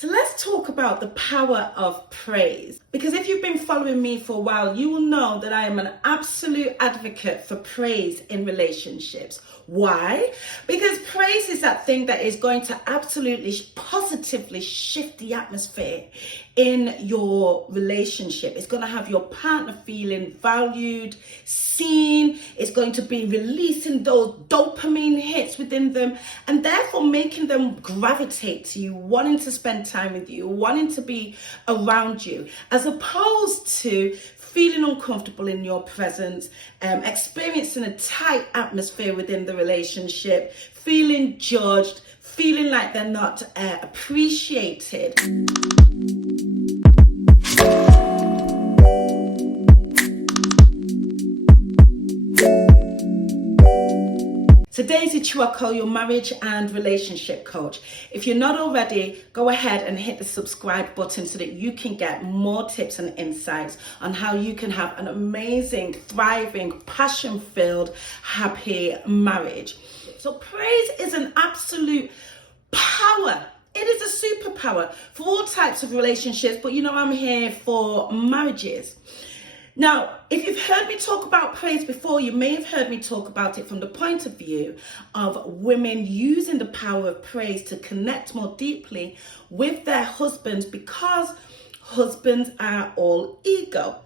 So let's talk about the power of praise. Because if you've been following me for a while, you will know that I am an absolute advocate for praise in relationships. Why? Because praise is that thing that is going to absolutely positively shift the atmosphere in your relationship. It's going to have your partner feeling valued, seen. It's going to be releasing those dopamine hits within them and therefore making them gravitate to you, wanting to spend time with you, wanting to be around you, as opposed to feeling uncomfortable in your presence, experiencing a tight atmosphere within the relationship, feeling judged, feeling like they're not appreciated. Today's Ichuako, your marriage and relationship coach. If you're not already, go ahead and hit the subscribe button so that you can get more tips and insights on how you can have an amazing, thriving, passion-filled, happy marriage. So praise is an absolute power. It is a superpower for all types of relationships, but you know I'm here for marriages. Now, if you've heard me talk about praise before, you may have heard me talk about it from the point of view of women using the power of praise to connect more deeply with their husbands, because husbands are all ego.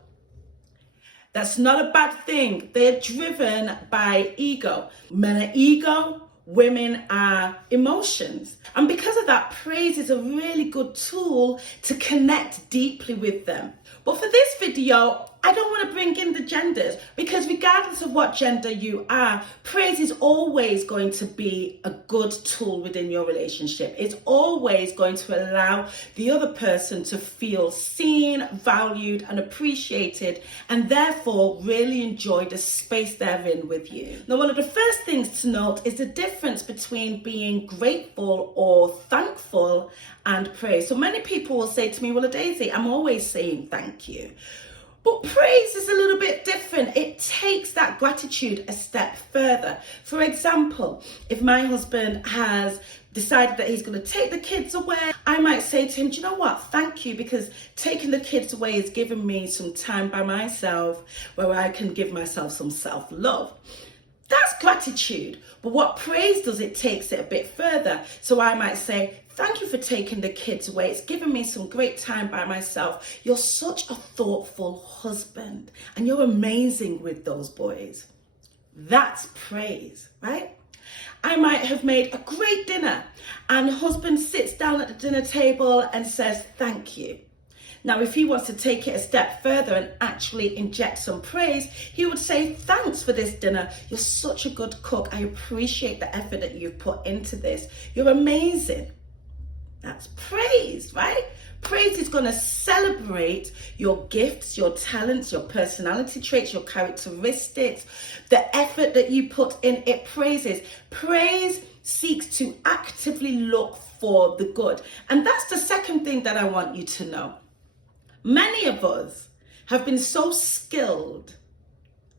That's not a bad thing. They're driven by ego. Men are ego. Women are emotions. And because of that, praise is a really good tool to connect deeply with them. But for this video, I don't want to bring in the genders, because regardless of what gender you are, praise is always going to be a good tool within your relationship. It's always going to allow the other person to feel seen, valued, and appreciated, and therefore really enjoy the space they're in with you. Now, one of the first things to note is the difference between being grateful or thankful and praise. So many people will say to me, well, Daisy, I'm always saying thank you. But praise is a little bit different. It takes that gratitude a step further. For example, if my husband has decided that he's going to take the kids away, I might say to him, do you know what? Thank you, because taking the kids away has given me some time by myself where I can give myself some self-love. That's gratitude. But what praise does, it takes it a bit further. So I might say, thank you for taking the kids away. It's given me some great time by myself. You're such a thoughtful husband and you're amazing with those boys. That's praise, right? I might have made a great dinner and husband sits down at the dinner table and says, thank you. Now, if he wants to take it a step further and actually inject some praise, he would say, thanks for this dinner. You're such a good cook. I appreciate the effort that you've put into this. You're amazing. That's praise, right? Praise is going to celebrate your gifts, your talents, your personality traits, your characteristics, the effort that you put in. It praises. Praise seeks to actively look for the good. And that's the second thing that I want you to know. Many of us have been so skilled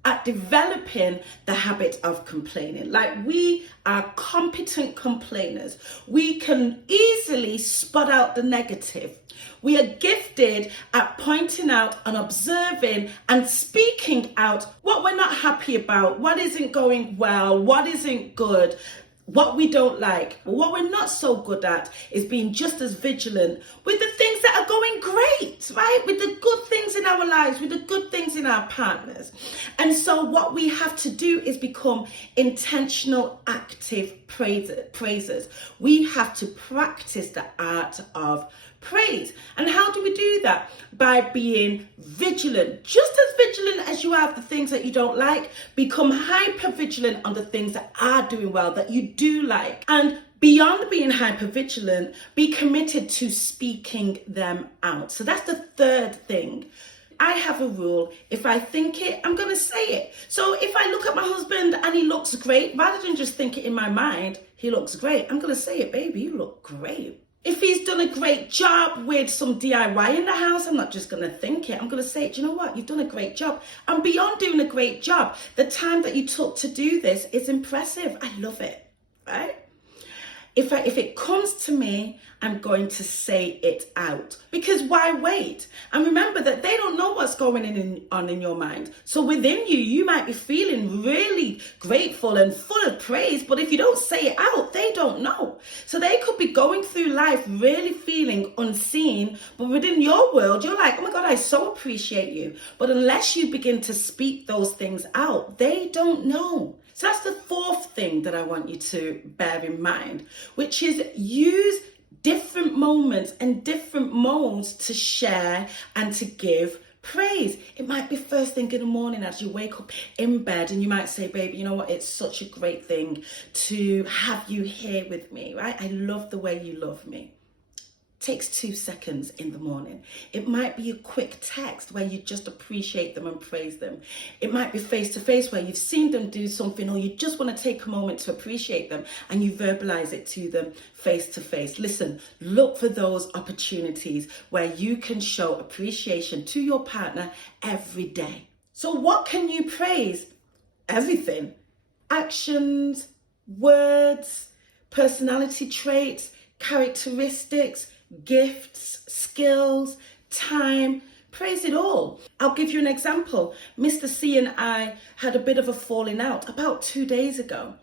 at developing the habit of complaining. Like, we are competent complainers. We can easily spot out the negative. We are gifted at pointing out and observing and speaking out what we're not happy about, what isn't going well, what isn't good, what we don't like. What we're not so good at is being just as vigilant with the things that are going great, right? With the good things in our lives, with the good things in our partners. And so what we have to do is become intentional, active praisers. We have to practice the art of praise. And how do we do that? By being vigilant. Just as vigilant as you are of the things that you don't like, become hyper vigilant on the things that are doing well, that you do like. And beyond being hyper vigilant, be committed to speaking them out. So that's the third thing. I have a rule. If I think it, I'm going to say it. So if I look at my husband and he looks great, rather than just think it in my mind, he looks great, I'm going to say it, baby, you look great. If he's done a great job with some DIY in the house, I'm not just going to think it. I'm going to say, do you know what? You've done a great job. And beyond doing a great job, the time that you took to do this is impressive. I love it, right? If it comes to me, I'm going to say it out. Because why wait? And remember that they don't know what's going on in your mind. So within you, you might be feeling really grateful and full of praise, but if you don't say it out, they don't know. So they could be going through life really feeling unseen, but within your world, you're like, oh my God, I so appreciate you. But unless you begin to speak those things out, they don't know. So that's the fourth thing that I want you to bear in mind, which is use different moments and different modes to share and to give praise. It might be first thing in the morning as you wake up in bed, and you might say, baby, you know what? It's such a great thing to have you here with me, right? I love the way you love me. Takes 2 seconds in the morning. It might be a quick text where you just appreciate them and praise them. It might be face to face where you've seen them do something, or you just want to take a moment to appreciate them and you verbalize it to them face to face. Listen, look for those opportunities where you can show appreciation to your partner every day. So what can you praise? Everything. Actions, words, personality traits, characteristics, gifts, skills, time. Praise it all. I'll give you an example. Mr. C and I had a bit of a falling out about 2 days ago.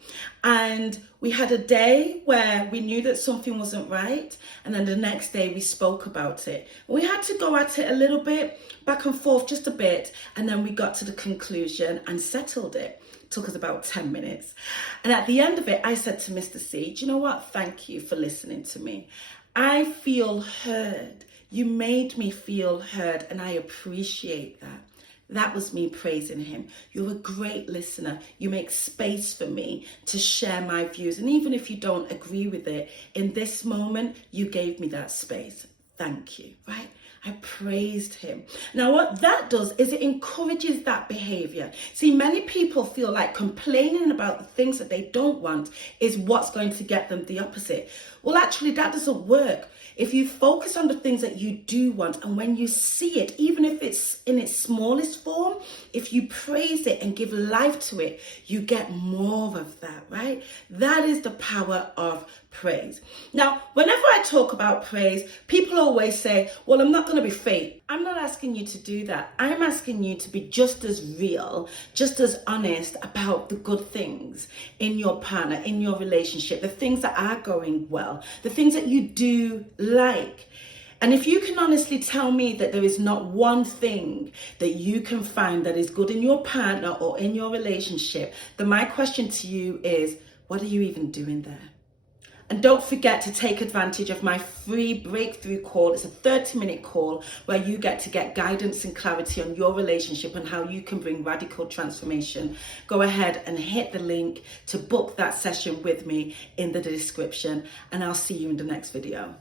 And we had a day where we knew that something wasn't right. And then the next day we spoke about it. We had to go at it a little bit, back and forth just a bit. And then we got to the conclusion and settled it. Took us about 10 minutes. And at the end of it, I said to Mr. C, do you know what? Thank you for listening to me. I feel heard. You made me feel heard, and I appreciate that. That was me praising him. You're a great listener. You make space for me to share my views. And even if you don't agree with it, in this moment, you gave me that space. Thank you, right? I praised him. Now, what that does is it encourages that behavior. See, many people feel like complaining about the things that they don't want is what's going to get them the opposite. Well, actually, that doesn't work. If you focus on the things that you do want, and when you see it, even if it's in its smallest form, if you praise it and give life to it, you get more of that, right? That is the power of praise. Now, whenever I talk about praise, people always say, well, I'm not going to be fake. I'm not asking you to do that. I'm asking you to be just as real, just as honest about the good things in your partner, in your relationship, the things that are going well, the things that you do like. And if you can honestly tell me that there is not one thing that you can find that is good in your partner or in your relationship, then my question to you is, what are you even doing there? And don't forget to take advantage of my free breakthrough call. It's a 30-minute call where you get to get guidance and clarity on your relationship and how you can bring radical transformation. Go ahead and hit the link to book that session with me in the description, and I'll see you in the next video.